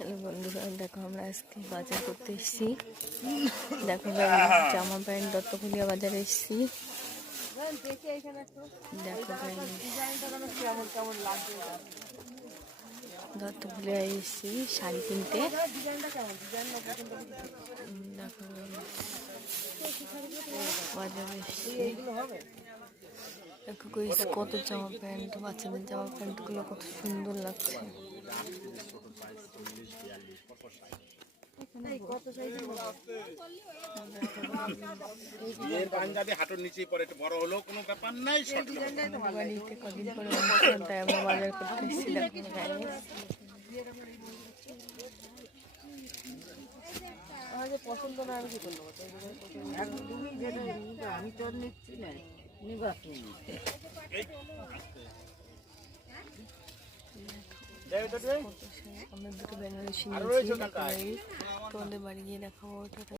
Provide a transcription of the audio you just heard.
Hello বন্ধুরা, দেখো আমরা আজকে বাজার করতে এসেছি। দেখো জামা প্যান্ট দত্তকুলিয়া বাজারে এসেছি। দেখো দত্তকুলিয়া এসেছি শাড়ি কিনতে। দেখো বাজারে এসেছি। দেখো কত জামা প্যান্ট, বাচ্চাদের জামা প্যান্টগুলো কত সুন্দর লাগছে। হাঁটুর নিচে পরে একটু বড় হলেও কোনো ব্যাপার নাই। বাড়িতে কদিন পরে তাই আমরা বাজার করতে এসেছি। পছন্দ না আমি কি করবো, আমি তোর নিচ্ছি না, নিবা তুমি। আমরা দুটো বেনারসি নিয়েছি, তোমাদের বাড়ি গিয়ে দেখাবো।